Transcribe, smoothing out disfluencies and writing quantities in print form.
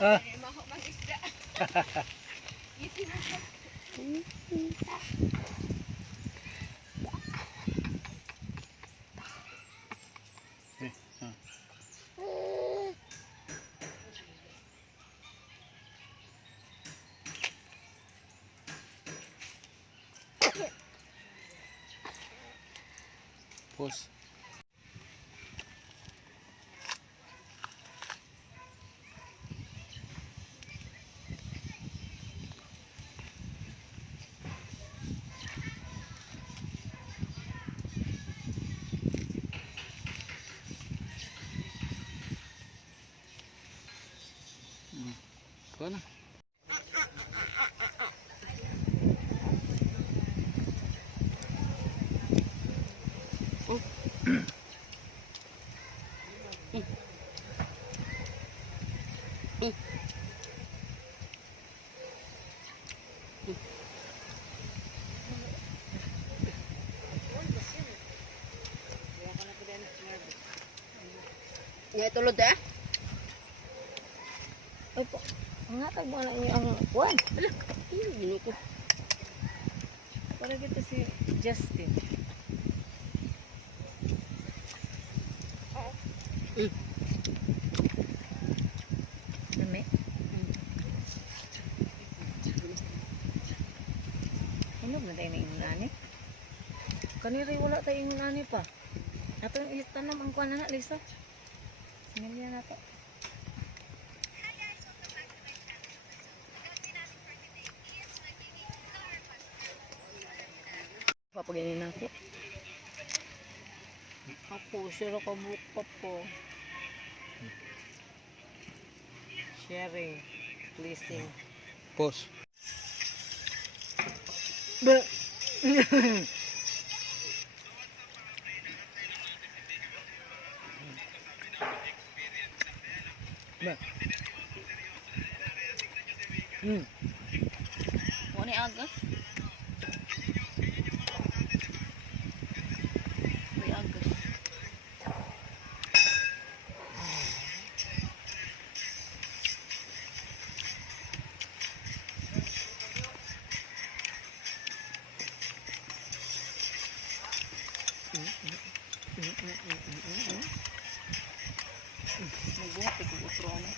Ah. Maho mag-isda. Pause. Ito na. Oh. Nga itulod eh? Opo. Nga tagbo na inyo ang kuwan. Ala, ginuko. Para kita si Justin. Dami. Hinog na tayo na yung nani. Kaniri wala tayo yung nani pa. Ato yung itanam ang kuwan na Lisa. Sinilya na to. Papaganin ako. Ako, sira ka buka po. Sharing. Pleasing. Pause. Ba? Ba? Wani agas? May agas. Magbuhat ko utro ano.